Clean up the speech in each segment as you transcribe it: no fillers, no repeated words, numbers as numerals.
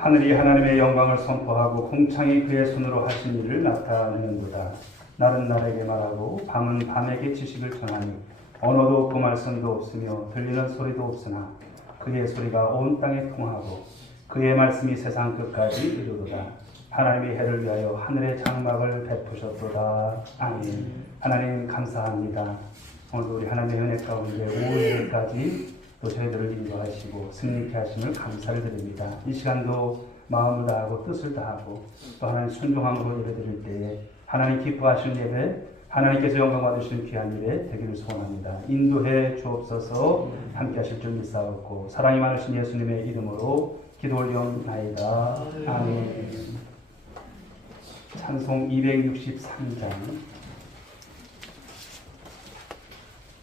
하늘이 하나님의 영광을 선포하고 공창이 그의 손으로 하신 일을 나타내는도다. 날은 날에게 말하고 밤은 밤에게 지식을 전하니 언어도 없고 말씀도 없으며 들리는 소리도 없으나 그의 소리가 온 땅에 통하고 그의 말씀이 세상 끝까지 이르도다. 하나님의 해를 위하여 하늘의 장막을 베푸셨도다. 아멘. 하나님 감사합니다. 오늘도 우리 하나님의 은혜 가운데 오후에까지 또 저희들을 인도하시고 승리케 하심을 감사를 드립니다. 이 시간도 마음을 다하고 뜻을 다하고 또 하나님 순종함으로 예배드릴 때에 하나님 기뻐하시는 예배, 하나님께서 영광 받으시는 귀한 일에 되기를 소원합니다. 인도해 주옵소서. 함께 하실 줄 믿사옵고 사랑이 많으신 예수님의 이름으로 기도 올리옵나이다. 아멘. 찬송 263장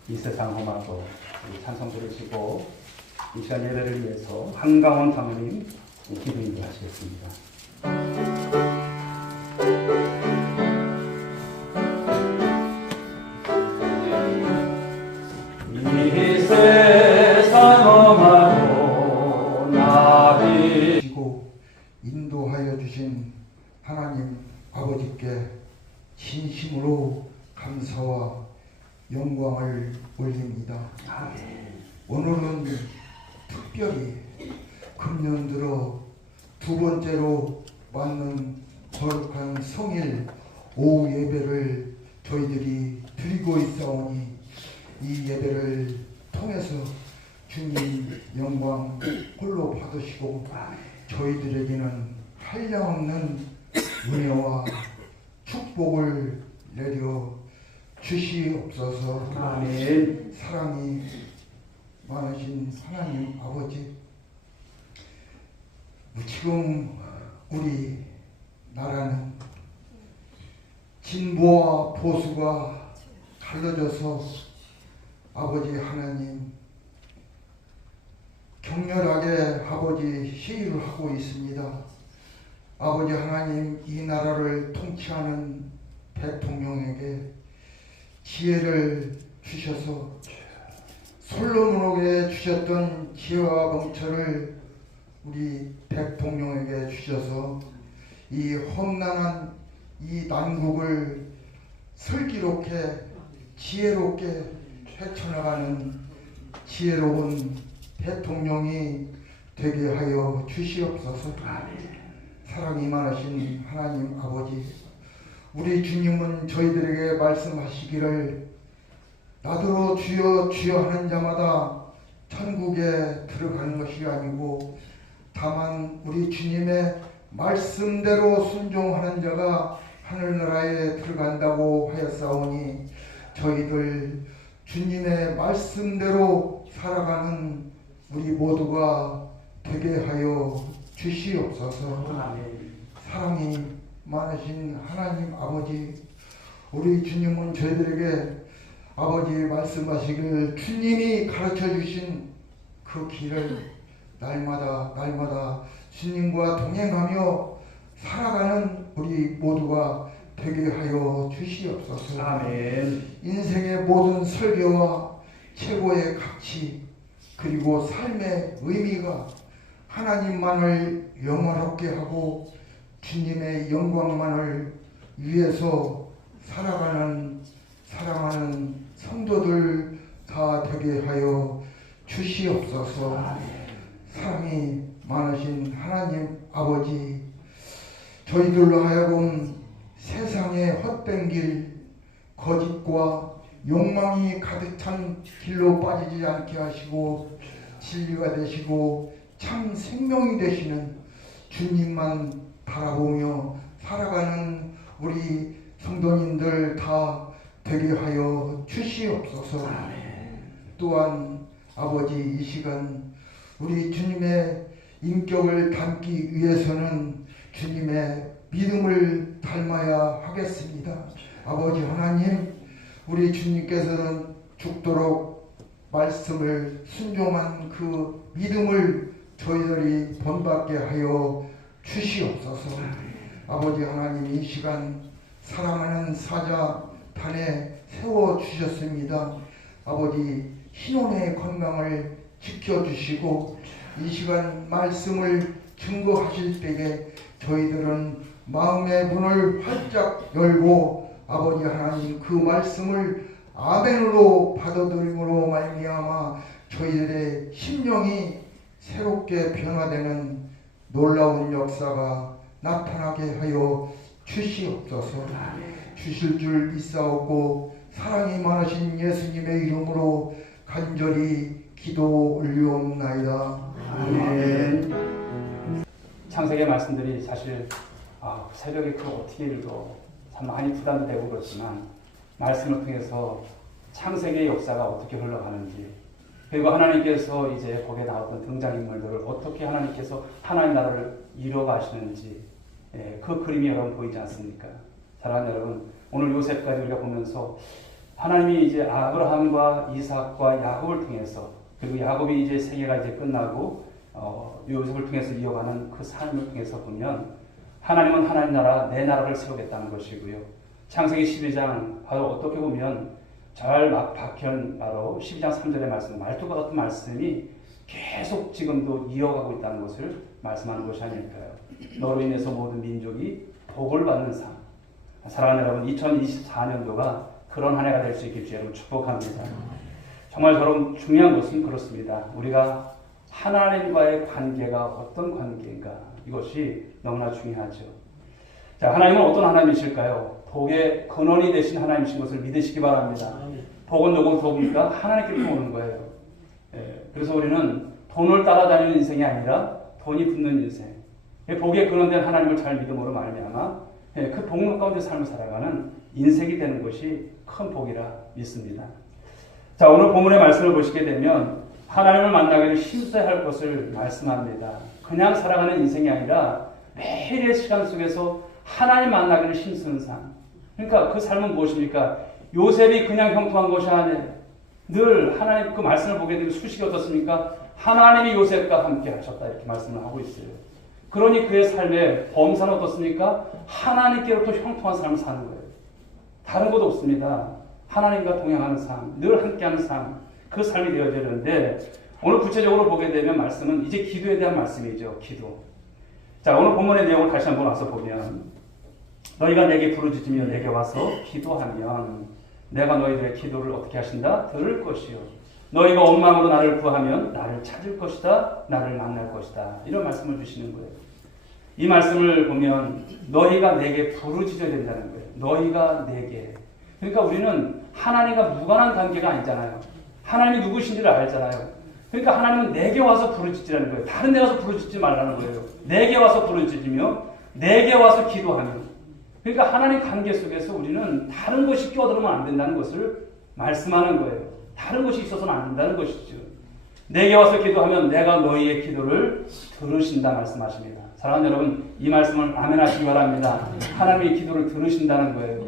이 세상 험하고 찬송 들으시고 이 시간 예배를 위해서 한강원 장로님 기도 인도하시겠습니다. 이 세상 험하고 나비시고 인도하여 주신 하나님 아버지께 진심으로 감사와 영광을 올립니다. 오늘은 특별히 금년 들어 두 번째로 맞는 거룩한 성일 오후 예배를 저희들이 드리고 있사오니 이 예배를 통해서 주님 영광 홀로 받으시고 저희들에게는 한량없는 은혜와 축복을 내려 주시옵소서. 아멘. 사랑이 많으신 하나님 아버지, 지금 우리 나라는 진보와 보수가 갈라져서 아버지 하나님 격렬하게 아버지 시위를 하고 있습니다. 아버지 하나님, 이 나라를 통치하는 대통령에게 지혜를 주셔서 솔로몬에게 주셨던 지혜와 명철을 우리 대통령에게 주셔서 이 험난한 이 난국을 슬기롭게 지혜롭게 헤쳐나가는 지혜로운 대통령이 되게 하여 주시옵소서. 사랑이 많으신 하나님 아버지, 우리 주님은 저희들에게 말씀하시기를 나더러 주여 주여 하는 자마다 천국에 들어가는 것이 아니고 다만 우리 주님의 말씀대로 순종하는 자가 하늘나라에 들어간다고 하였사오니 저희들 주님의 말씀대로 살아가는 우리 모두가 되게 하여 주시옵소서. 사랑이 많으신 하나님 아버지, 우리 주님은 저희들에게 아버지 말씀하시길 주님이 가르쳐 주신 그 길을 날마다 주님과 동행하며 살아가는 우리 모두가 되게 하여 주시옵소서. 아멘. 인생의 모든 설교와 최고의 가치 그리고 삶의 의미가 하나님만을 영원롭게 하고 주님의 영광만을 위해서 살아가는 사랑하는 성도들 다 되게 하여 주시옵소서. 사랑이 많으신 하나님 아버지, 저희들로 하여금 세상의 헛된 길, 거짓과 욕망이 가득 찬 길로 빠지지 않게 하시고 진리가 되시고 참 생명이 되시는 주님만 바라보며 살아가는 우리 성도님들 다 되게 하여 주시옵소서. 또한 아버지, 이 시간 우리 주님의 인격을 담기 위해서는 주님의 믿음을 닮아야 하겠습니다. 아버지 하나님, 우리 주님께서는 죽도록 말씀을 순종한 그 믿음을 저희들이 본받게 하여 주시옵소서. 아버지 하나님, 이 시간 사랑하는 사자 단에 세워주셨습니다. 아버지, 신혼의 건강을 지켜주시고 이 시간 말씀을 증거하실 때에 저희들은 마음의 문을 활짝 열고 아버지 하나님 그 말씀을 아멘으로 받아들임으로 말미암아 저희들의 심령이 새롭게 변화되는 놀라운 역사가 나타나게 하여 주시옵소서. 주실 줄 믿사옵고 사랑이 많으신 예수님의 이름으로 간절히 기도 올리옵나이다. 아멘. 창세기의 말씀들이 사실 새벽에 그걸 어떻게 읽어 참 많이 부담도 되고 그렇지만 말씀을 통해서 창세기의 역사가 어떻게 흘러가는지 그리고 하나님께서 이제 거기에 나왔던 등장인물들을 어떻게 하나님께서 하나님 나라를 이뤄가시는지 그 그림이 여러분 보이지 않습니까? 사랑하는 여러분, 오늘 요셉까지 우리가 보면서 하나님이 이제 아브라함과 이삭과 야곱을 통해서 그리고 야곱이 이제 세계가 이제 끝나고 요셉을 통해서 이어가는 그 삶을 통해서 보면 하나님은 하나님 나라 내 나라를 세우겠다는 것이고요. 창세기 12장 바로 어떻게 보면 잘 막 박현 바로 12장 3절의 말씀 말투가 같은 말씀이 계속 지금도 이어가고 있다는 것을 말씀하는 것이 아닐까요? 너로 인해서 모든 민족이 복을 받는 삶. 사랑하는 여러분, 2024년도가 그런 한 해가 될 수 있길 주여로 축복합니다. 정말 저런 중요한 것은 그렇습니다. 우리가 하나님과의 관계가 어떤 관계인가 이것이 너무나 중요하죠. 자, 하나님은 어떤 하나님이실까요? 복의 근원이 되신 하나님이신 것을 믿으시기 바랍니다. 복은 누구입니까? 하나님께서 오는 거예요. 그래서 우리는 돈을 따라다니는 인생이 아니라 돈이 붙는 인생. 복의 근원된 하나님을 잘 믿음으로 말미암아 그 복록 가운데 삶을 살아가는 인생이 되는 것이 큰 복이라 믿습니다. 자, 오늘 본문의 말씀을 보시게 되면 하나님을 만나기를 힘써야 할 것을 말씀합니다. 그냥 살아가는 인생이 아니라 매일의 시간 속에서 하나님 만나기를 힘쓰는 삶. 그러니까 그 삶은 무엇입니까? 요셉이 그냥 형통한 것이 아니에요. 늘 하나님 그 말씀을 보게 되면 수식이 어떻습니까? 하나님이 요셉과 함께 하셨다 이렇게 말씀을 하고 있어요. 그러니 그의 삶의 범사는 어떻습니까? 하나님께로부터 형통한 삶을 사는 거예요. 다른 것도 없습니다. 하나님과 동행하는 삶, 늘 함께하는 삶, 그 삶이 되어져야 되는데 오늘 구체적으로 보게 되면 말씀은 이제 기도에 대한 말씀이죠. 기도. 자, 오늘 본문의 내용을 다시 한번 와서 보면 너희가 내게 부르짖으며 내게 와서 기도하면 내가 너희들의 기도를 어떻게 하신다? 들을 것이요. 너희가 온 마음으로 나를 구하면 나를 찾을 것이다. 나를 만날 것이다. 이런 말씀을 주시는 거예요. 이 말씀을 보면 너희가 내게 부르짖어야 된다는 거예요. 너희가 내게. 그러니까 우리는 하나님과 무관한 관계가 아니잖아요. 하나님이 누구신지를 알잖아요. 그러니까 하나님은 내게 와서 부르짖으라는 거예요. 다른 데 가서 부르짖지 말라는 거예요. 내게 와서 부르짖으며 내게 와서 기도하며. 그러니까 하나님 관계 속에서 우리는 다른 것이 끼어들으면 안 된다는 것을 말씀하는 거예요. 다른 것이 있어서는 안 된다는 것이죠. 내게 와서 기도하면 내가 너희의 기도를 들으신다 말씀하십니다. 사랑하는 여러분, 이 말씀을 아멘하시기 바랍니다. 하나님의 기도를 들으신다는 거예요.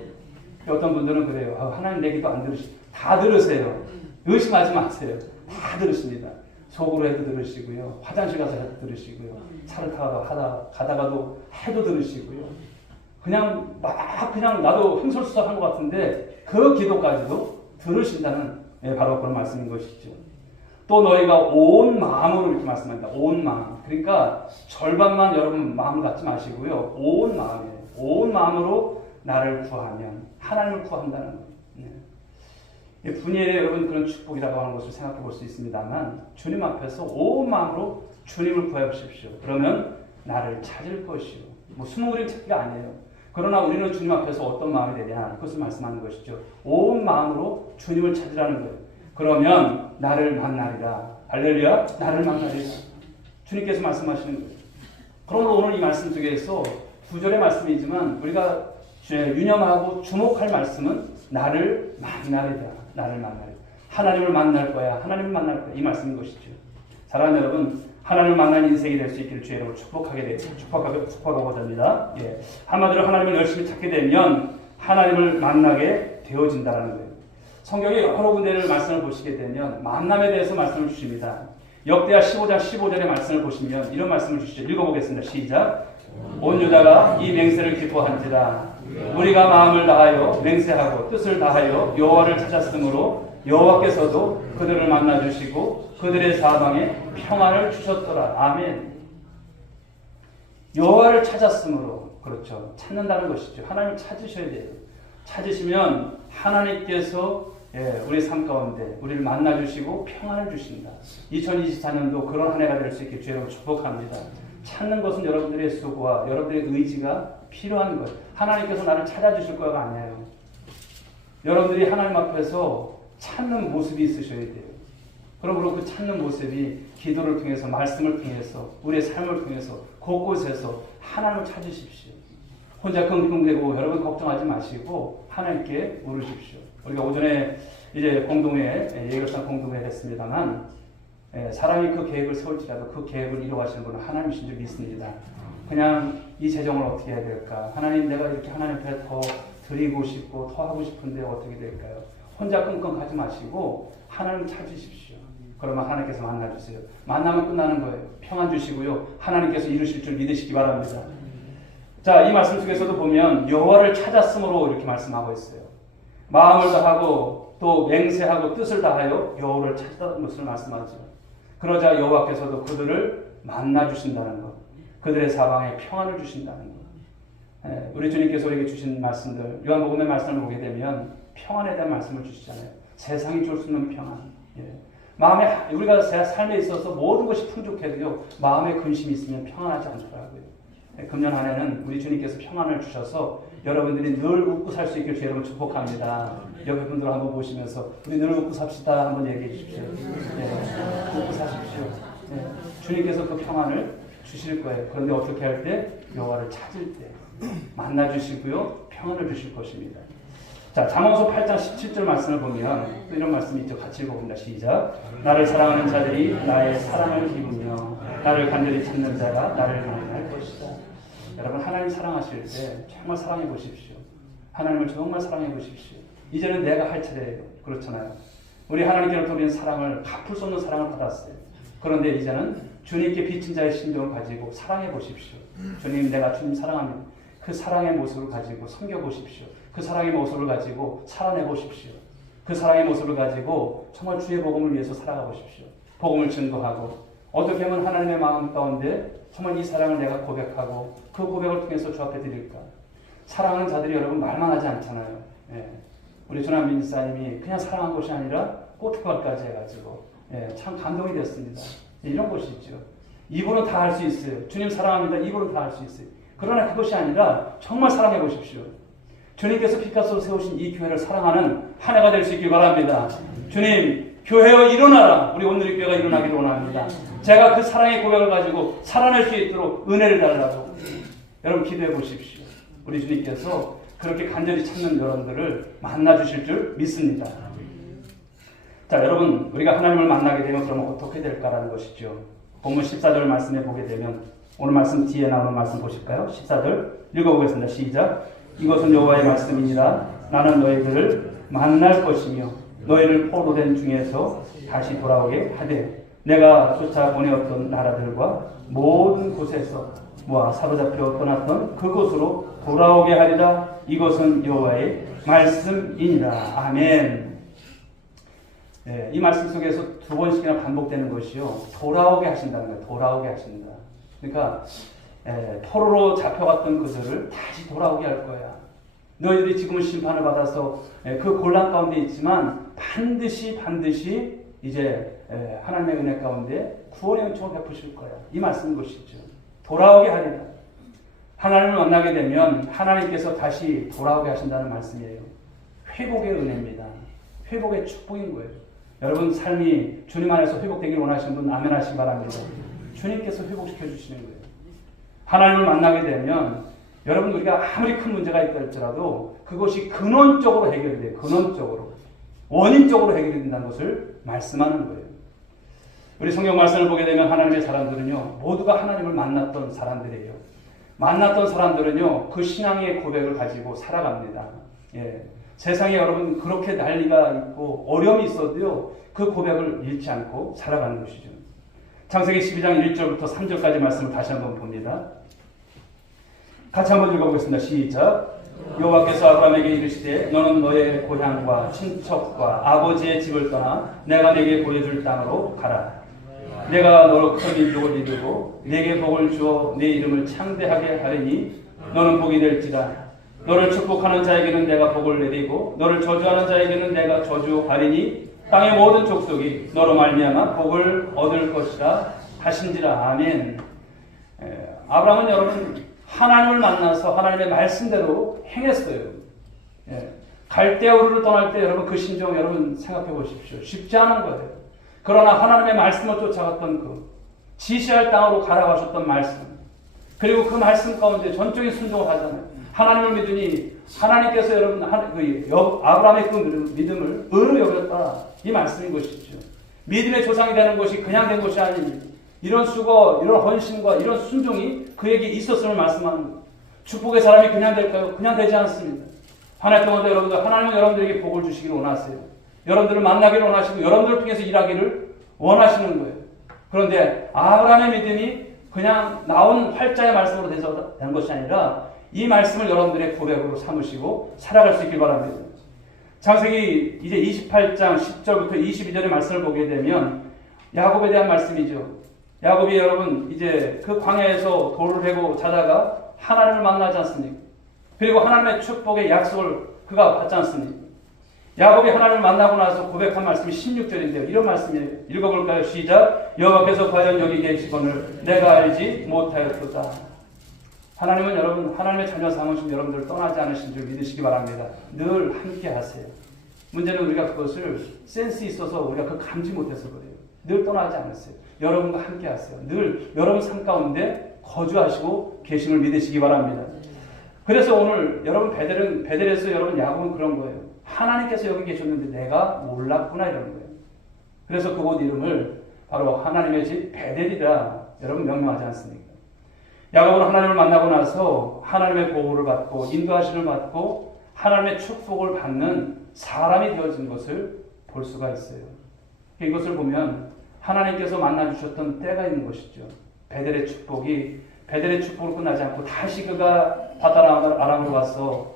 어떤 분들은 그래요. 하나님 내 기도 안 들으시. 다 들으세요. 의심하지 마세요. 다 들으십니다. 속으로 해도 들으시고요. 화장실 가서 해도 들으시고요. 차를 가다가도 해도 들으시고요. 그냥 나도 흥설수설한 것 같은데 그 기도까지도 들으신다는 바로 그런 말씀인 것이죠. 또 너희가 온 마음으로 이렇게 말씀합니다. 온 마음. 그러니까 절반만 여러분 마음 갖지 마시고요. 온 마음이에요. 온 마음으로 나를 구하면 하나님을 구한다는 거예요. 분이의 여러분 그런 축복이라고 하는 것을 생각해 볼 수 있습니다만 주님 앞에서 온 마음으로 주님을 구해 보십시오. 그러면 나를 찾을 것이요. 뭐 스무그림 찾기가 아니에요. 그러나 우리는 주님 앞에서 어떤 마음이 되냐 그것을 말씀하는 것이죠. 온 마음으로 주님을 찾으라는 거예요. 그러면 나를 만나리라. 할렐루야. 나를 만나리라. 주님께서 말씀하시는 거예요. 그러므로 오늘 이 말씀 속에서 두 절의 말씀이지만 우리가 유념하고 주목할 말씀은 나를 만나리라. 나를 만나리라. 하나님을 만날 거야. 하나님을 만날 거야. 이 말씀인 것이죠. 사랑하는 여러분, 하나님을 만나는 인생이 될 수 있기를 주의 이름으로 축복하고자 합니다. 예. 한마디로 하나님을 열심히 찾게 되면 하나님을 만나게 되어진다는 거예요. 성경의 여러 군데를 말씀을 보시게 되면 만남에 대해서 말씀을 주십니다. 역대하 15장 15절의 말씀을 보시면 이런 말씀을 주시죠. 읽어보겠습니다. 시작. 온 유다가 이 맹세를 기뻐한지라 우리가 마음을 다하여 맹세하고 뜻을 다하여 여호와를 찾았으므로 여호와께서도 그들을 만나 주시고 그들의 사방에 평안을 주셨더라. 아멘. 여호와를 찾았으므로, 그렇죠, 찾는다는 것이죠. 하나님을 찾으셔야 돼요. 찾으시면 하나님께서 우리 삶 가운데 우리를 만나 주시고 평안을 주신다. 2024년도 그런 한 해가 될 수 있게 주여로 축복합니다. 찾는 것은 여러분들의 수고와 여러분들의 의지가 필요한 거예요. 하나님께서 나를 찾아주실 거가 아니에요. 여러분들이 하나님 앞에서 찾는 모습이 있으셔야 돼요. 그러므로 그 찾는 모습이 기도를 통해서, 말씀을 통해서, 우리의 삶을 통해서 곳곳에서 하나님을 찾으십시오. 혼자 끙끙대고 여러분 걱정하지 마시고 하나님께 물으십시오. 우리가 오전에 이제 공동회, 예결산 공동회 했습니다만, 사람이 그 계획을 세울지라도 그 계획을 이루어가시는 분은 하나님이신 줄 믿습니다. 그냥 이 재정을 어떻게 해야 될까? 하나님, 내가 이렇게 하나님 앞에 더 드리고 싶고 더 하고 싶은데 어떻게 될까요? 혼자 끙끙하지 마시고 하나님 찾으십시오. 그러면 하나님께서 만나주세요. 만나면 끝나는 거예요. 평안 주시고요. 하나님께서 이루실 줄 믿으시기 바랍니다. 자, 이 말씀 속에서도 보면 여호와를 찾았으므로 이렇게 말씀하고 있어요. 마음을 다하고 또 맹세하고 뜻을 다하여 여호와를 찾았다는 것을 말씀하죠. 그러자 여호와께서도 그들을 만나 주신다는 것, 그들의 사방에 평안을 주신다는 것. 우리 주님께서 우리에게 주신 말씀들, 요한복음의 말씀을 보게 되면 평안에 대한 말씀을 주시잖아요. 세상이 줄 수 있는 평안. 마음에, 우리가 삶에 있어서 모든 것이 풍족해도요, 마음에 근심이 있으면 평안하지 않더라고요. 금년 한 해는 우리 주님께서 평안을 주셔서 여러분들이 늘 웃고 살 수 있길 주 여러분 축복합니다. 옆에 분들 한번 보시면서 우리 늘 웃고 삽시다 한번 얘기해 주십시오. 웃고 사십시오. 주님께서 그 평안을 주실 거예요. 그런데 어떻게 할 때? 여호와를 찾을 때 만나 주시고요, 평안을 주실 것입니다. 자, 잠언서 8장 17절 말씀을 보면 또 이런 말씀이 있죠. 같이 읽어봅니다. 시작. 나를 사랑하는 자들이 나의 사랑을 입으며 나를 간절히 찾는 자가 나를 만날 것이다. 여러분, 하나님 사랑하실 때 정말 사랑해 보십시오. 하나님을 정말 사랑해 보십시오. 이제는 내가 할 차례예요. 그렇잖아요. 우리 하나님께로부터 우리는 사랑을, 갚을 수 없는 사랑을 받았어요. 그런데 이제는 주님께 비친 자의 심정을 가지고 사랑해 보십시오. 주님, 내가 주님 사랑합니다. 그 사랑의 모습을 가지고 섬겨 보십시오. 그 사랑의 모습을 가지고 살아내 보십시오. 그 사랑의 모습을 가지고 정말 주의 복음을 위해서 살아가 보십시오. 복음을 증거하고, 어떻게 하면 하나님의 마음 가운데 정말 이 사랑을 내가 고백하고 그 고백을 통해서 주 앞에 드릴까? 사랑하는 자들이 여러분 말만 하지 않잖아요. 우리 조남민 지사님이 그냥 사랑한 것이 아니라 꽃다발까지 해가지고 참 감동이 됐습니다. 이런 것이 있죠. 입으로 다 할 수 있어요. 주님 사랑합니다. 입으로 다 할 수 있어요. 그러나 그것이 아니라 정말 사랑해 보십시오. 주님께서 피카소로 세우신 이 교회를 사랑하는 한 해가 될 수 있길 바랍니다. 주님, 교회여 일어나라. 우리 오늘의 교회가 일어나기를 원합니다. 제가 그 사랑의 고백을 가지고 살아낼 수 있도록 은혜를 달라고 여러분 기도해 보십시오. 우리 주님께서 그렇게 간절히 찾는 여러분들을 만나 주실 줄 믿습니다. 자, 여러분, 우리가 하나님을 만나게 되면 그러면 어떻게 될까라는 것이죠. 본문 14절 말씀에 보게 되면, 오늘 말씀 뒤에 나오는 말씀 보실까요? 14절 읽어보겠습니다. 시작. 이것은 여호와의 말씀이니라. 나는 너희들을 만날 것이며 너희를 포로된 중에서 다시 돌아오게 하되 내가 쫓아 보내었던 나라들과 모든 곳에서 모아 사로잡혀 떠났던 그곳으로 돌아오게 하리라. 이것은 여호와의 말씀이니라. 아멘. 이 말씀 속에서 두 번씩이나 반복되는 것이요, 돌아오게 하신다는 거예요. 돌아오게 하신다. 그러니까 포로로 잡혀갔던 그들을 다시 돌아오게 할 거야. 너희들이 지금은 심판을 받아서 그 곤란 가운데 있지만 반드시 이제 하나님의 은혜 가운데 구원의 은총을 베푸실 거야. 이 말씀인 것이죠. 돌아오게 하리라. 하나님을 만나게 되면 하나님께서 다시 돌아오게 하신다는 말씀이에요. 회복의 은혜입니다. 회복의 축복인 거예요. 여러분 삶이 주님 안에서 회복되길 원하시는 분 아멘 하시기 바랍니다. 주님께서 회복시켜 주시는 거예요. 하나님을 만나게 되면 여러분, 우리가 아무리 큰 문제가 있다 할지라도 그것이 근원적으로 해결이 돼요. 근원적으로. 원인적으로 해결이 된다는 것을 말씀하는 거예요. 우리 성경 말씀을 보게 되면 하나님의 사람들은요, 모두가 하나님을 만났던 사람들이에요. 만났던 사람들은요, 그 신앙의 고백을 가지고 살아갑니다. 세상에 여러분 그렇게 난리가 있고 어려움이 있어도요, 그 고백을 잃지 않고 살아가는 것이죠. 창세기 12장 1절부터 3절까지 말씀을 다시 한번 봅니다. 같이 한번 읽어보겠습니다. 시작. 여호와께서 아브라함에게 이르시되 너는 너의 고향과 친척과 아버지의 집을 떠나 내가 네게 보여줄 땅으로 가라. 내가 너로 큰 민족을 이루고 네게 복을 주어 네 이름을 창대하게 하리니 너는 복이 될지라. 너를 축복하는 자에게는 내가 복을 내리고 너를 저주하는 자에게는 내가 저주하리니 땅의 모든 족속이 너로 말미암아 복을 얻을 것이라 하신지라. 아멘. 아브라함은 여러분 하나님을 만나서 하나님의 말씀대로 행했어요. 갈대아 우르를 떠날 때 여러분 그 심정 여러분 생각해 보십시오. 쉽지 않은 거예요. 그러나 하나님의 말씀을 쫓아갔던 그 지시할 땅으로 가라가셨던 말씀, 그리고 그 말씀 가운데 전적인 순종을 하잖아요. 하나님을 믿으니 하나님께서 여러분 아브라함의 그 믿음을 의로 여겼다, 이 말씀인 것이죠. 믿음의 조상이 되는 것이 그냥 된 것이 아닙니다. 이런 수고, 이런 헌신과 이런 순종이 그에게 있었음을 말씀하는 거예요. 축복의 사람이 그냥 될까요? 그냥 되지 않습니다. 한 해 동안도 여러분들 하나님은 여러분들에게 복을 주시기를 원하세요. 여러분들을 만나기를 원하시고 여러분들을 통해서 일하기를 원하시는 거예요. 그런데 아브라함의 믿음이 그냥 나온 활자의 말씀으로 돼서 된 것이 아니라 이 말씀을 여러분들의 고백으로 삼으시고 살아갈 수 있길 바랍니다. 창세기 이제 28장 10절부터 22절의 말씀을 보게 되면 야곱에 대한 말씀이죠. 야곱이 여러분 이제 그 광야에서 돌을 베고 자다가 하나님을 만나지 않습니까? 그리고 하나님의 축복의 약속을 그가 받지 않습니까? 야곱이 하나님을 만나고 나서 고백한 말씀이 16절인데요. 이런 말씀이에요. 읽어볼까요? 시작. 여호와께서 과연 여기 계시거늘 내가 알지 못하였도다. 하나님은 여러분 하나님의 자녀 삼으신 여러분들을 떠나지 않으신 줄 믿으시기 바랍니다. 늘 함께 하세요. 문제는 우리가 그것을 센스 있어서 우리가 그 감지 못해서 그래요. 늘 떠나지 않으세요. 여러분과 함께 하세요. 늘 여러분 삶 가운데 거주하시고 계심을 믿으시기 바랍니다. 그래서 오늘 여러분 베델에서 여러분 야곱은 그런 거예요. 하나님께서 여기 계셨는데 내가 몰랐구나 이런 거예요. 그래서 그곳 이름을 바로 하나님의 집 베델이라 여러분 명명하지 않습니까? 야곱은 하나님을 만나고 나서 하나님의 보호를 받고 인도하심을 받고 하나님의 축복을 받는 사람이 되어진 것을 볼 수가 있어요. 이것을 보면 하나님께서 만나주셨던 때가 있는 것이죠. 베델의 축복으로 끝나지 않고 다시 그가 바다라람으로 가서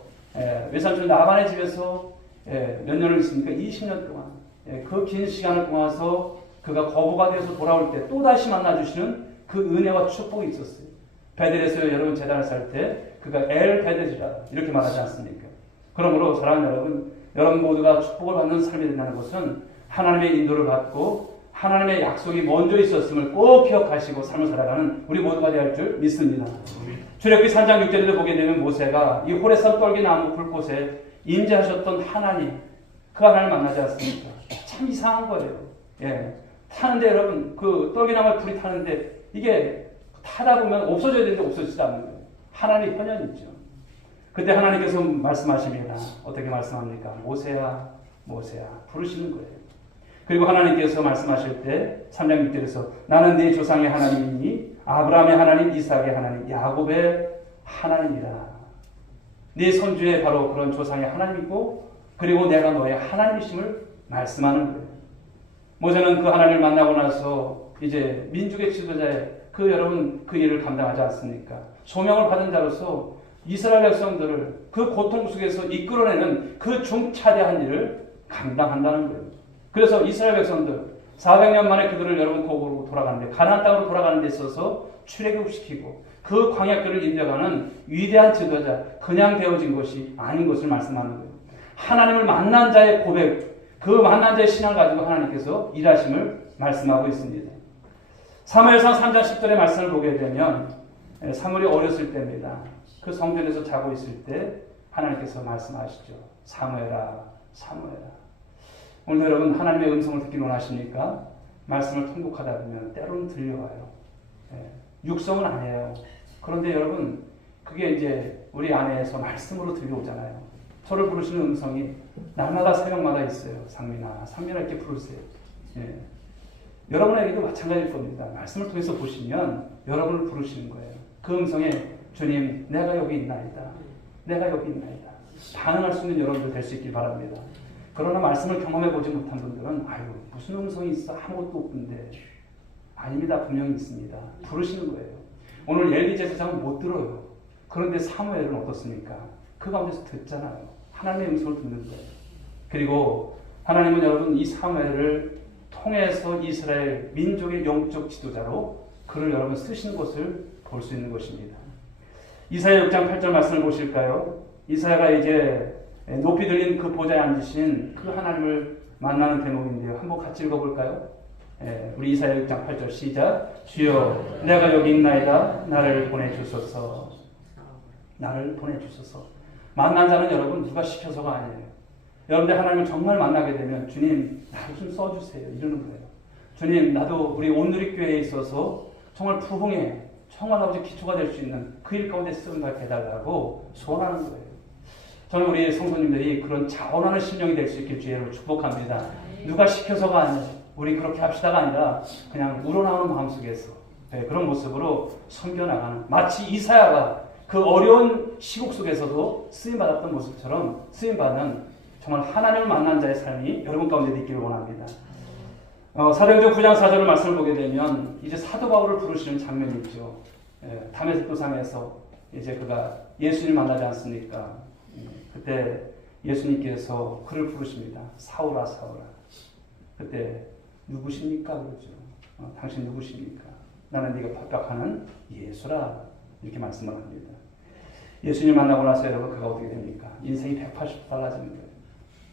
외삼촌 나반의 집에서 몇 년을 있습니까? 20년 동안 그 긴 시간을 통해서 그가 거부가 되어서 돌아올 때 또다시 만나주시는 그 은혜와 축복이 있었어요. 베델에서 여러분 제단을 살 때 그가 엘 베델이라 이렇게 말하지 않습니까? 그러므로 사랑하는 여러분 모두가 축복을 받는 삶이 된다는 것은 하나님의 인도를 받고 하나님의 약속이 먼저 있었음을 꼭 기억하시고 삶을 살아가는 우리 모두가 되어야 할 줄 믿습니다. 출애굽기 3장 6절에도 보게 되면 모세가 이 호레산 떨기나무 불꽃에 임재하셨던 하나님, 그 하나님을 만나지 않습니까? 참 이상한 거예요. 타는데 여러분 그 떨기나무에 불이 타는데 이게 타다 보면 없어져야 되는데 없어지지 않는 거예요. 하나님 현현이죠. 그때 하나님께서 말씀하십니다. 어떻게 말씀합니까? 모세야 모세야 부르시는 거예요. 그리고 하나님께서 말씀하실 때 3장 6절에서 나는 네 조상의 하나님이니 아브라함의 하나님, 이삭의 하나님, 야곱의 하나님이라. 네 선주의 바로 그런 조상의 하나님이고 그리고 내가 너의 하나님이심을 말씀하는 거예요. 모세는 그 하나님을 만나고 나서 이제 민족의 지도자의 여러분 그 일을 감당하지 않습니까? 소명을 받은 자로서 이스라엘 백성들을 그 고통 속에서 이끌어내는 그 중차대한 일을 감당한다는 거예요. 그래서 이스라엘 백성들 400년 만에 그들을 여러분 고국으로 돌아가는데 가나안 땅으로 돌아가는 데 있어서 출애굽시키고 그 광야길을 인정하는 위대한 지도자, 그냥 되어진 것이 아닌 것을 말씀하는 거예요. 하나님을 만난 자의 고백, 그 만난 자의 신앙을 가지고 하나님께서 일하심을 말씀하고 있습니다. 사무엘상 3장 10절의 말씀을 보게 되면 사무엘이 어렸을 때입니다. 그 성전에서 자고 있을 때 하나님께서 말씀하시죠. 사무엘아, 사무엘아. 오늘 여러분 하나님의 음성을 듣기 원하십니까? 말씀을 통독하다 보면 때로는 들려와요. 육성은 아니에요. 그런데 여러분 그게 이제 우리 안에서 말씀으로 들려오잖아요. 저를 부르시는 음성이 날마다 새벽마다 있어요. 상민아, 상민아 이렇게 부르세요. 여러분에게도 마찬가지일 겁니다. 말씀을 통해서 보시면 여러분을 부르시는 거예요. 그 음성에 주님 내가 여기 있나이다. 내가 여기 있나이다. 반응할 수 있는 여러분들 될 수 있길 바랍니다. 그러나 말씀을 경험해 보지 못한 분들은 아유 무슨 음성이 있어 아무것도 없는데 아닙니다. 분명히 있습니다. 부르시는 거예요. 오늘 엘리 제사장은 못 들어요. 그런데 사무엘은 어떻습니까? 그 가운데서 듣잖아요. 하나님의 음성을 듣는 거예요. 그리고 하나님은 여러분 이 사무엘을 통해서 이스라엘 민족의 영적 지도자로 그를 여러분 쓰시는 것을 볼 수 있는 것입니다. 이사야 6장 8절 말씀을 보실까요? 이사야가 이제 높이 들린 그 보좌에 앉으신 그 하나님을 만나는 대목인데요. 한번 같이 읽어볼까요? 우리 이사야 6장 8절 시작. 주여 내가 여기 있나이다. 나를 보내주소서. 나를 보내주소서. 만난 자는 여러분 누가 시켜서가 아니에요. 여러분들 하나님을 정말 만나게 되면 주님 나를 좀 써주세요 이러는 거예요. 주님 나도 우리 온누리교회에 있어서 정말 부흥에 정말 아버지 기초가 될 수 있는 그 일 가운데 쓰임을 해달라고 소원하는 거예요. 저는 우리 성도님들이 그런 자원하는 심령이 될 수 있길 주의로 축복합니다. 누가 시켜서가 아니라 우리 그렇게 합시다가 아니라 그냥 우러나오는 마음속에서 그런 모습으로 섬겨나가는, 마치 이사야가 그 어려운 시국 속에서도 쓰임받았던 모습처럼 쓰임받는 정말 하나님을 만난 자의 삶이 여러분 가운데 있기를 원합니다. 사도행전 9장 4절을 말씀을 보게 되면 이제 사도 바울을 부르시는 장면이 있죠. 다메섹 도상에서 이제 그가 예수님을 만나지 않습니까? 그때 예수님께서 그를 부르십니다. 사울아 사울아. 그때 누구십니까? 그러죠. 당신 누구십니까? 나는 네가 박박하는 예수라. 이렇게 말씀을 합니다. 예수님 만나고 나서 여러분 그가 어떻게 됩니까? 인생이 180도 달라지는 거예요.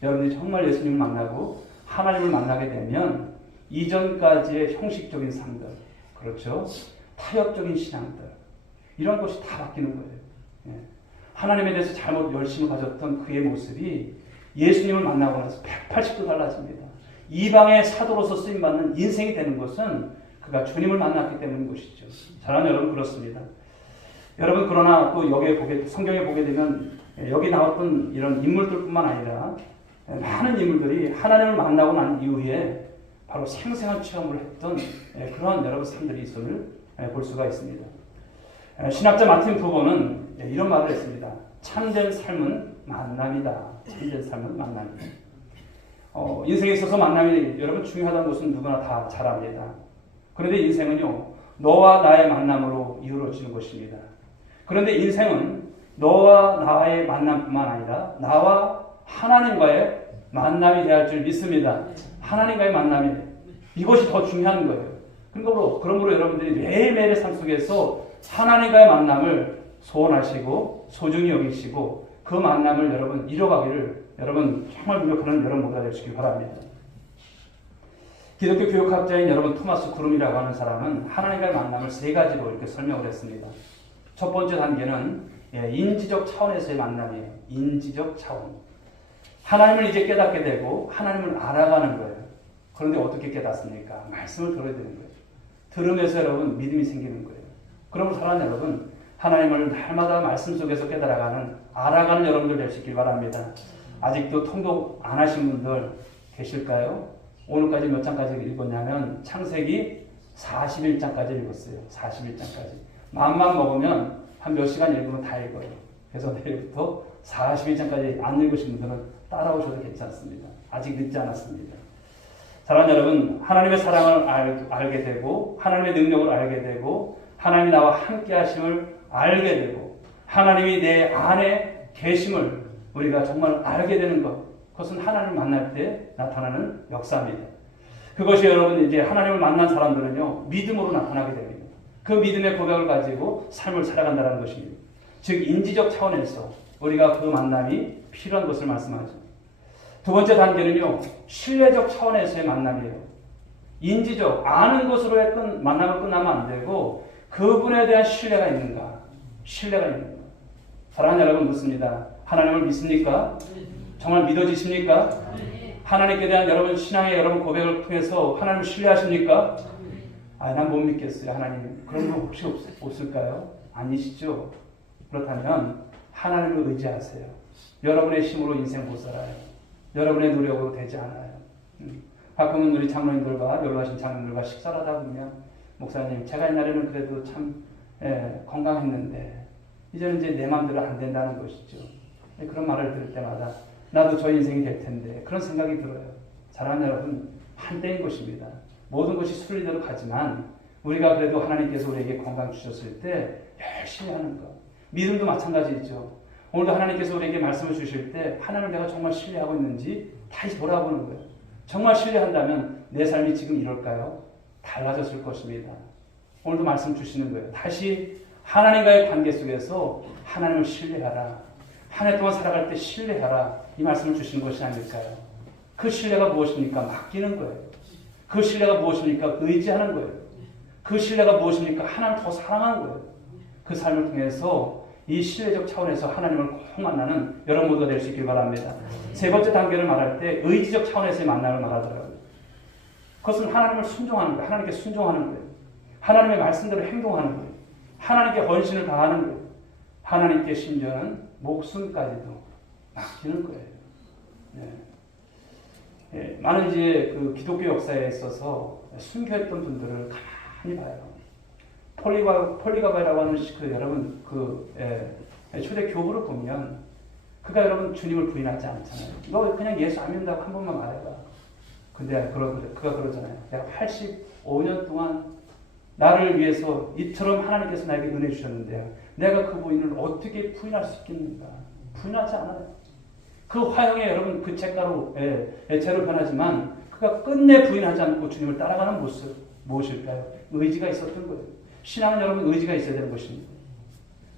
여러분이 정말 예수님을 만나고 하나님을 만나게 되면 이전까지의 형식적인 삶들, 그렇죠? 타협적인 신앙들, 이런 것이 다 바뀌는 거예요. 하나님에 대해서 잘못 열심을 가졌던 그의 모습이 예수님을 만나고 나서 180도 달라집니다. 이방의 사도로서 쓰임받는 인생이 되는 것은 그가 주님을 만났기 때문인 것이죠. 사랑하는 여러분, 그렇습니다. 여러분, 그러나 또 성경에 보게 되면 여기 나왔던 이런 인물들뿐만 아니라 많은 인물들이 하나님을 만나고 난 이후에 바로 생생한 체험을 했던 그러한 여러분 삶들이 있음을 볼 수가 있습니다. 신학자 마틴 부버는 이런 말을 했습니다. 참된 삶은 만남이다. 참된 삶은 만남이다. 인생에 있어서 만남이 여러분 중요하다는 것은 누구나 다 잘 압니다. 그런데 인생은요, 너와 나의 만남으로 이루어지는 것입니다. 그런데 인생은 너와 나의 만남뿐만 아니라 나와 하나님과의 만남이 되어야 할 줄 믿습니다. 하나님과의 만남이, 이것이 더 중요한 거예요. 그러므로 여러분들이 매일매일의 삶 속에서 하나님과의 만남을 소원하시고 소중히 여기시고 그 만남을 여러분 이뤄가기를 여러분 정말 노력하는 여러분 모두가 되시길 바랍니다. 기독교 교육학자인 여러분 토마스 구름이라고 하는 사람은 하나님과의 만남을 세 가지로 이렇게 설명을 했습니다. 첫 번째 단계는 인지적 차원에서의 만남이에요. 인지적 차원. 하나님을 이제 깨닫게 되고 하나님을 알아가는 거예요. 그런데 어떻게 깨닫습니까? 말씀을 들어야 되는 거예요. 들으면서 여러분 믿음이 생기는 거예요. 그러면 사랑하는 여러분, 하나님을 날마다 말씀 속에서 깨달아가는, 알아가는 여러분들 될 수 있길 바랍니다. 아직도 통독 안 하신 분들 계실까요? 오늘까지 몇 장까지 읽었냐면 창세기 41장까지 읽었어요. 41장까지. 마음만 먹으면 한 몇 시간 읽으면 다 읽어요. 그래서 내일부터 41장까지 안 읽으신 분들은 따라오셔도 괜찮습니다. 아직 늦지 않았습니다. 사랑하는 여러분, 하나님의 사랑을 알게 되고 하나님의 능력을 알게 되고 하나님이 나와 함께 하심을 알게 되고 하나님이 내 안에 계심을 우리가 정말 알게 되는 것, 그것은 하나님을 만날 때 나타나는 역사입니다. 그것이 여러분 이제 하나님을 만난 사람들은요, 믿음으로 나타나게 됩니다. 그 믿음의 고백을 가지고 삶을 살아간다는 것입니다. 즉 인지적 차원에서 우리가 그 만남이 필요한 것을 말씀하죠. 두 번째 단계는요, 신뢰적 차원에서의 만남이에요. 인지적, 아는 것으로 했던 만남을 끝나면 안 되고 그분에 대한 신뢰가 있는가? 신뢰가 있는가? 사랑하는 여러분, 묻습니다. 하나님을 믿습니까? 정말 믿어지십니까? 하나님께 대한 여러분 신앙의 여러분 고백을 통해서 하나님을 신뢰하십니까? 난 못 믿겠어요, 하나님. 그런 거 혹시 없을까요? 아니시죠? 그렇다면 하나님을 의지하세요. 여러분의 힘으로 인생 못 살아요. 여러분의 노력으로 되지 않아요. 가끔은 우리 장로님들과 연로하신 장로님들과 식사를 하다 보면, 목사님, 제가 옛날에는 그래도 참 건강했는데 이제는 이제 내 마음대로 안 된다는 것이죠. 그런 말을 들을 때마다 나도 저 인생이 될 텐데 그런 생각이 들어요. 사랑하는 여러분, 한때인 것입니다. 모든 것이 순리대로 가지만 우리가 그래도 하나님께서 우리에게 건강 주셨을 때 열심히 하는 것, 믿음도 마찬가지죠. 오늘도 하나님께서 우리에게 말씀을 주실 때 하나님을 내가 정말 신뢰하고 있는지 다시 돌아보는 거예요. 정말 신뢰한다면 내 삶이 지금 이럴까요? 달라졌을 것입니다. 오늘도 말씀 주시는 거예요. 다시 하나님과의 관계 속에서 하나님을 신뢰하라. 한 해 동안 살아갈 때 신뢰하라. 이 말씀을 주시는 것이 아닐까요? 그 신뢰가 무엇입니까? 맡기는 거예요. 그 신뢰가 무엇입니까? 의지하는 거예요. 그 신뢰가 무엇입니까? 하나님을 더 사랑하는 거예요. 그 삶을 통해서 이 신뢰적 차원에서 하나님을 꼭 만나는 여러분 모두가 될 수 있길 바랍니다. 세 번째 단계를 말할 때 의지적 차원에서의 만남을 말하더라고요. 그것은 하나님을 순종하는 거예요. 하나님께 순종하는 거예요. 하나님의 말씀대로 행동하는 거예요. 하나님께 헌신을 다하는 거예요. 하나님께 심지어는 목숨까지도 맡기는 거예요. 네. 많은 이제 그 기독교 역사에 있어서 순교했던 분들을 가만히 봐요. 폴리가바라고 하는 여러분 초대 교부를 보면 그가 여러분 주님을 부인하지 않잖아요. 너 그냥 예수 안 믿는다고 한 번만 말해봐. 근데 그가 그러잖아요. 내가 85년 동안 나를 위해서 이처럼 하나님께서 나에게 은혜 주셨는데 내가 그 부인을 어떻게 부인할 수 있겠는가? 부인하지 않아요. 그 화형에 여러분 그 책가로 죄로 변하지만 그가 끝내 부인하지 않고 주님을 따라가는 모습 무엇일까요? 의지가 있었던 거예요. 신앙은 여러분 의지가 있어야 되는 것입니다.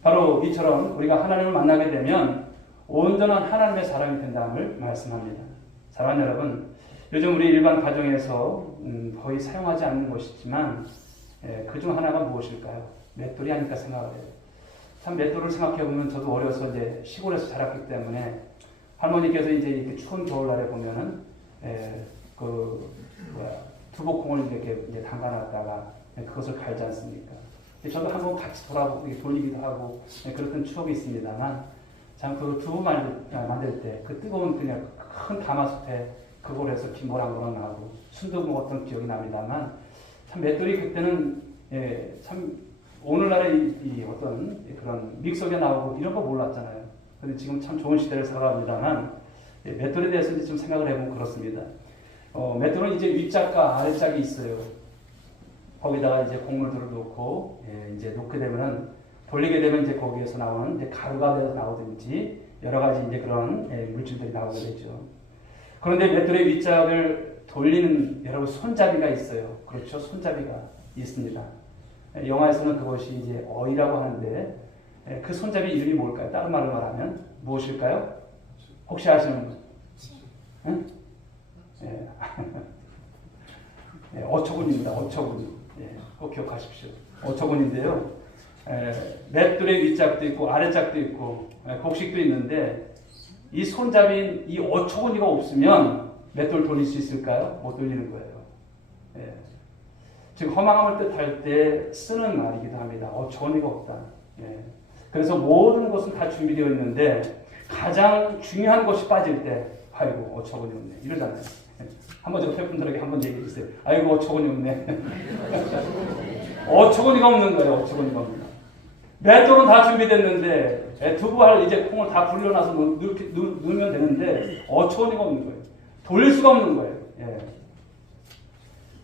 바로 이처럼 우리가 하나님을 만나게 되면 온전한 하나님의 사람이 된다음을 말씀합니다. 사랑하는 여러분, 요즘 우리 일반 가정에서 거의 사용하지 않는 것이지만 그중 하나가 무엇일까요? 맷돌이 아닐까 생각을 해요. 참 맷돌을 생각해 보면 저도 어려서 이제 시골에서 자랐기 때문에 할머니께서 이제 이렇게 추운 겨울날에 보면은 두복콩을 이렇게 이제 담가놨다가 그것을 갈지 않습니까? 저도 한번 같이 돌리기도 하고 그랬던 추억이 있습니다만 참 그 두부 만들 때 그 뜨거운 그냥 큰 가마솥에 그걸 해서 피 모락모락 나고 순두 먹었던 기억이 납니다만 참 맷돌이 그때는 참 오늘날의 이 어떤 그런 믹서기가 나오고 이런 거 몰랐잖아요. 근데 지금 참 좋은 시대를 살아갑니다만 맷돌에 대해서 이제 좀 생각을 해보면 그렇습니다. 맷돌은 이제 윗짝과 아랫짝이 있어요. 거기다가 이제 곡물들을 넣고 이제 놓게 되면은 돌리게 되면 이제 거기에서 나오는 이제 가루가 되어서 나오든지 여러 가지 이제 그런 물질들이 나오게 되죠. 그런데 맷돌의 윗짝을 돌리는 여러분 손잡이가 있어요. 그렇죠? 손잡이가 있습니다. 영화에서는 그것이 이제 어이라고 하는데 그 손잡이 이름이 뭘까요? 다른 말로 말하면 무엇일까요? 혹시 아시는 분? 응? 어처군입니다. 어처군. 꼭 기억하십시오. 어처군인데요. 맷돌의 윗짝도 있고 아랫짝도 있고 곡식도 있는데 이 손잡이인 이 어처구니가 없으면 맷돌 돌릴 수 있을까요? 못 돌리는 거예요. 즉 허망함을 뜻할 때 쓰는 말이기도 합니다. 어처구니가 없다. 그래서 모든 것은 다 준비되어 있는데 가장 중요한 것이 빠질 때 아이고 어처구니 없네 이러잖아요. 한번 저 태분들에게 한번 얘기해 주세요. 아이고 어처구니 없네. 어처구니가 없는 거예요. 어처구니가 없는 거. 맷돌은 다 준비됐는데 두부할 이제 콩을 다 불려놔서 넣으면 되는데 어처구니가 없는 거예요. 돌릴 수가 없는 거예요.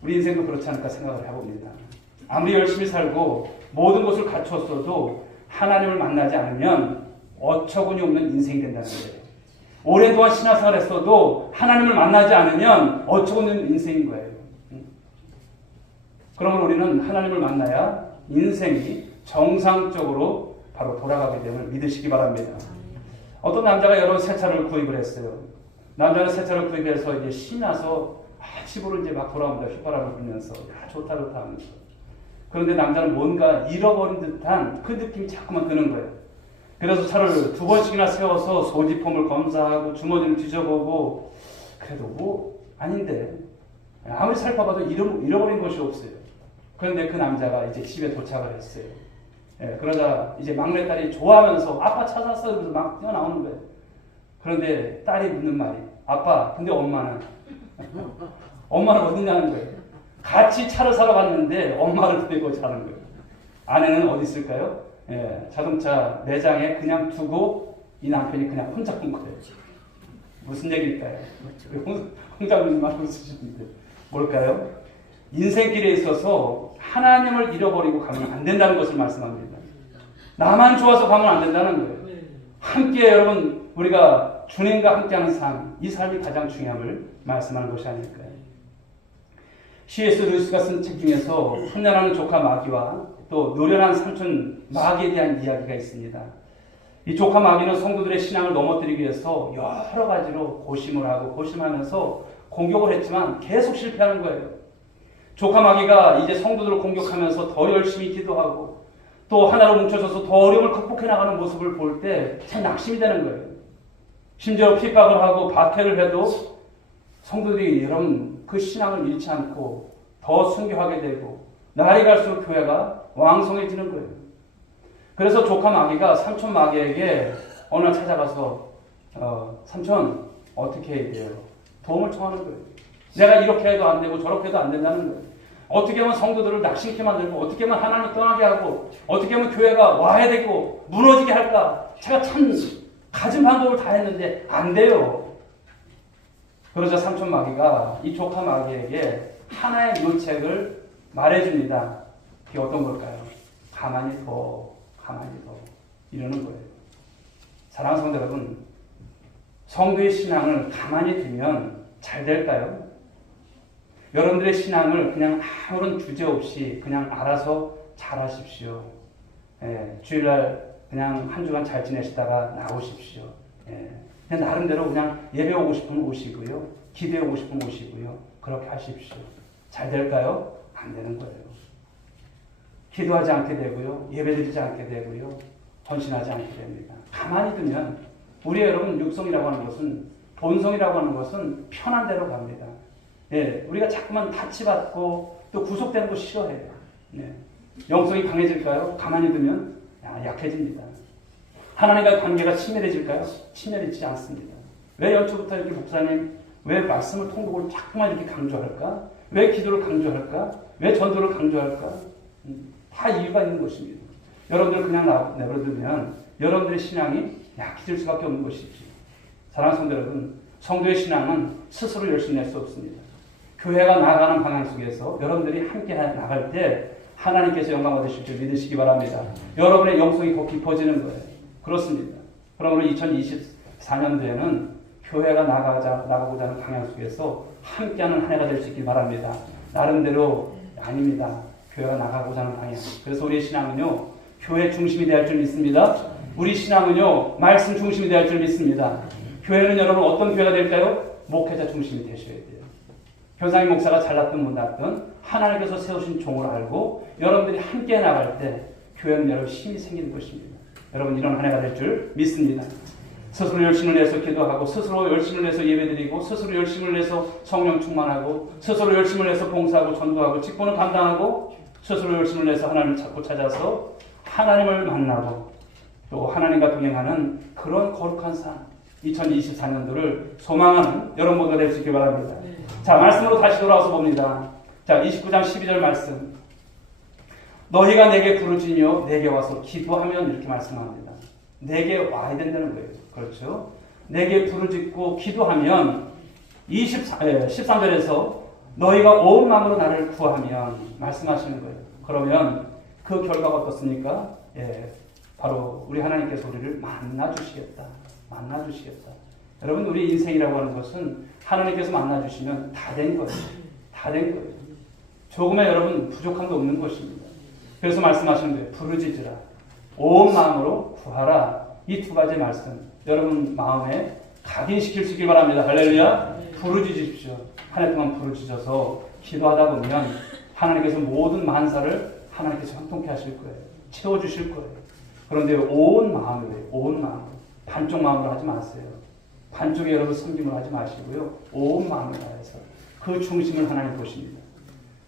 우리 인생도 그렇지 않을까 생각을 해봅니다. 아무리 열심히 살고 모든 것을 갖췄어도 하나님을 만나지 않으면 어처구니 없는 인생이 된다는 거예요. 오랜동안 신앙생활을 했어도 하나님을 만나지 않으면 어처구니 없는 인생인 거예요. 그러면 우리는 하나님을 만나야 인생이 정상적으로 바로 돌아가게 됨을 믿으시기 바랍니다. 어떤 남자가 여러 새 차를 구입을 했어요. 남자는 새 차를 구입해서 이제 신나서 집으로 이제 막 돌아옵니다. 휘바람을 불면서 좋다 하면서. 그런데 남자는 뭔가 잃어버린 듯한 그 느낌이 자꾸만 드는 거예요. 그래서 차를 두 번씩이나 세워서 소지품을 검사하고 주머니를 뒤져보고 그래도 뭐 아닌데 아무리 살펴봐도 잃어버린 것이 없어요. 그런데 그 남자가 이제 집에 도착을 했어요. 그러다 이제 막내딸이 좋아하면서 아빠 찾았어 그러면서 막 뛰어나오는 거예요. 그런데 딸이 묻는 말이 아빠 근데 엄마는 어디냐는 거예요. 같이 차를 사러 갔는데 엄마를 데리고 자는 거예요. 아내는 어디 있을까요? 자동차 매장에 그냥 두고 이 남편이 그냥 혼자 온 거예요. 무슨 얘기일까요? 홍장님 말 웃으시는데 뭘까요? 인생길에 있어서 하나님을 잃어버리고 가면 안 된다는 것을 말씀합니다. 나만 좋아서 가면 안 된다는 거예요. 함께 여러분 우리가 주님과 함께하는 삶, 이 삶이 가장 중요함을 말씀하는 것이 아닐까요? C.S. 루이스가 쓴 책 중에서 훈련하는 조카 마귀와 또 노련한 삼촌 마귀에 대한 이야기가 있습니다. 이 조카 마귀는 성도들의 신앙을 넘어뜨리기 위해서 여러 가지로 고심을 하고 고심하면서 공격을 했지만 계속 실패하는 거예요. 조카 마귀가 이제 성도들을 공격하면서 더 열심히 기도하고 또 하나로 뭉쳐져서 더 어려움을 극복해 나가는 모습을 볼 때 참 낙심이 되는 거예요. 심지어 핍박을 하고 박해를 해도 성도들이 여러분 그 신앙을 잃지 않고 더 순교하게 되고 나이 갈수록 교회가 왕성해지는 거예요. 그래서 조카 마귀가 삼촌 마귀에게 어느 날 찾아가서 삼촌 어떻게 해야 돼요? 도움을 청하는 거예요. 내가 이렇게 해도 안 되고 저렇게 해도 안 된다는 거예요. 어떻게 하면 성도들을 낙심케 만들고 어떻게 하면 하나님을 떠나게 하고 어떻게 하면 교회가 와야 되고 무너지게 할까? 제가 참 가진 방법을 다 했는데 안 돼요. 그러자 삼촌 마귀가 이 조카 마귀에게 하나의 묘책을 말해줍니다. 그게 어떤 걸까요? 가만히 둬 이러는 거예요. 사랑하는 성도 여러분, 성도의 신앙을 가만히 두면 잘 될까요? 여러분들의 신앙을 그냥 아무런 주제 없이 그냥 알아서 잘 하십시오. 주일날 그냥 한 주간 잘 지내시다가 나오십시오. 그냥 나름대로 그냥 예배 오고 싶으면 오시고요. 기도해 오고 싶으면 오시고요. 그렇게 하십시오. 잘 될까요? 안 되는 거예요. 기도하지 않게 되고요. 예배드리지 않게 되고요. 헌신하지 않게 됩니다. 가만히 두면 우리 여러분 육성이라고 하는 것은 본성이라고 하는 것은 편한 대로 갑니다. 우리가 자꾸만 타치받고 또 구속되는 거 싫어해요. 영성이 강해질까요? 가만히 두면 약해집니다. 하나님과의 관계가 친밀해질까요? 친밀해지지 않습니다. 왜 연초부터 이렇게 목사님 왜 말씀을 통독을 자꾸만 이렇게 강조할까? 왜 기도를 강조할까? 왜 전도를 강조할까? 다 이유가 있는 것입니다. 여러분들 그냥 내버려두면 여러분들의 신앙이 약해질 수밖에 없는 것이지. 사랑하는 성도 여러분, 성도의 신앙은 스스로 열심히 낼 수 없습니다. 교회가 나아가는 방향 속에서 여러분들이 함께 나갈 때 하나님께서 영광 받으실 줄 믿으시기 바랍니다. 여러분의 영성이 더 깊어지는 거예요. 그렇습니다. 그러므로 2024년도에는 교회가 나가고자 하는 방향 속에서 함께하는 한 해가 될 수 있길 바랍니다. 나름대로 아닙니다. 교회가 나가고자 하는 방향. 그래서 우리의 신앙은요, 교회 중심이 되어야 할 줄 믿습니다. 우리 신앙은요, 말씀 중심이 되어야 할 줄 믿습니다. 교회는 여러분 어떤 교회가 될까요? 목회자 중심이 되셔야 돼요. 현상희 목사가 잘났든 못났든 하나님께서 세우신 종을 알고 여러분들이 함께 나갈 때 교회는 여러분 힘이 생기는 것입니다. 여러분 이런 한 해가 될 줄 믿습니다. 스스로 열심을 내서 기도하고 스스로 열심을 내서 예배드리고 스스로 열심을 내서 성령 충만하고 스스로 열심을 내서 봉사하고 전도하고 직분을 감당하고 스스로 열심을 내서 하나님을 찾고 찾아서 하나님을 만나고 또 하나님과 동행하는 그런 거룩한 삶 2024년도를 소망하는 여러분 모두가 될 수 있길 바랍니다. 자, 말씀으로 다시 돌아와서 봅니다. 자, 29장 12절 말씀. 너희가 내게 부르짖으며 내게 와서 기도하면 이렇게 말씀합니다. 내게 와야 된다는 거예요. 그렇죠? 내게 부르짖고 기도하면 13절에서 너희가 온 마음으로 나를 구하면 말씀하시는 거예요. 그러면 그 결과가 어떻습니까? 바로 우리 하나님께서 우리를 만나주시겠다. 만나주시겠다. 여러분 우리 인생이라고 하는 것은 하나님께서 만나주시면 다 된 거예요. 다 된 거예요. 조금의 여러분 부족함도 없는 것입니다. 그래서 말씀하시는 거예요. 부르짖으라. 온 마음으로 구하라. 이 두 가지 말씀 여러분 마음에 각인시킬 수 있길 바랍니다. 할렐루야. 부르짖으십시오. 한 해 동안 부르짖어서 기도하다 보면 하나님께서 모든 만사를 하나님께서 형통케 하실 거예요. 채워주실 거예요. 그런데 온 마음으로 온 마음 반쪽 마음으로 하지 마세요. 반쪽에 여러분 섬김을 하지 마시고요. 온 마음을 다해서 그 중심을 하나님 보십니다.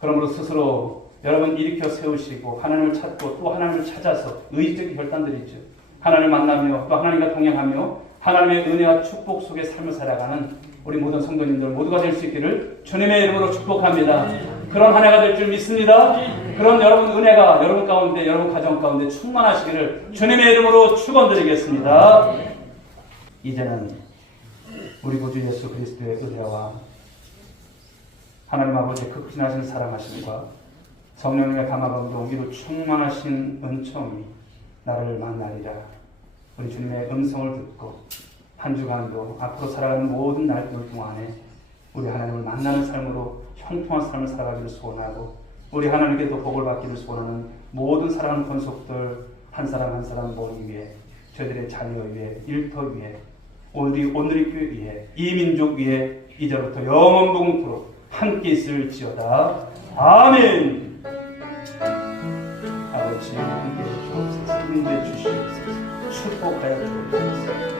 그러므로 스스로 여러분 일으켜 세우시고 하나님을 찾고 또 하나님을 찾아서 의지적인 결단들이죠. 하나님을 만나며 또 하나님과 동행하며 하나님의 은혜와 축복 속에 삶을 살아가는 우리 모든 성도님들 모두가 될 수 있기를 주님의 이름으로 축복합니다. 그런 한 해가 될 줄 믿습니다. 그런 여러분 은혜가 여러분 가운데 여러분 가정 가운데 충만하시기를 주님의 이름으로 축원드리겠습니다. 이제는 우리 구주 예수 그리스도의 은혜와 하나님 아버지의 극진하신 사랑하심과 성령님의 감화감동 위로 충만하신 은총이 나를 만나리라. 우리 주님의 음성을 듣고 한 주간도 앞으로 살아가는 모든 날들 동안에 우리 하나님을 만나는 삶으로 형통한 삶을 살아가기를 소원하고 우리 하나님께도 복을 받기를 소원하는 모든 사랑하는 권속들 한 사람 한 사람 모임 위에 저희들의 자녀 위에 일터 위에 오늘의 교회 위에 이 민족 위에 이제부터 영원봉토록 함께 있을지어다. 아멘. 아버지 함께 주옵소서. 인도해 주시옵소서. 축복하여 주옵소서.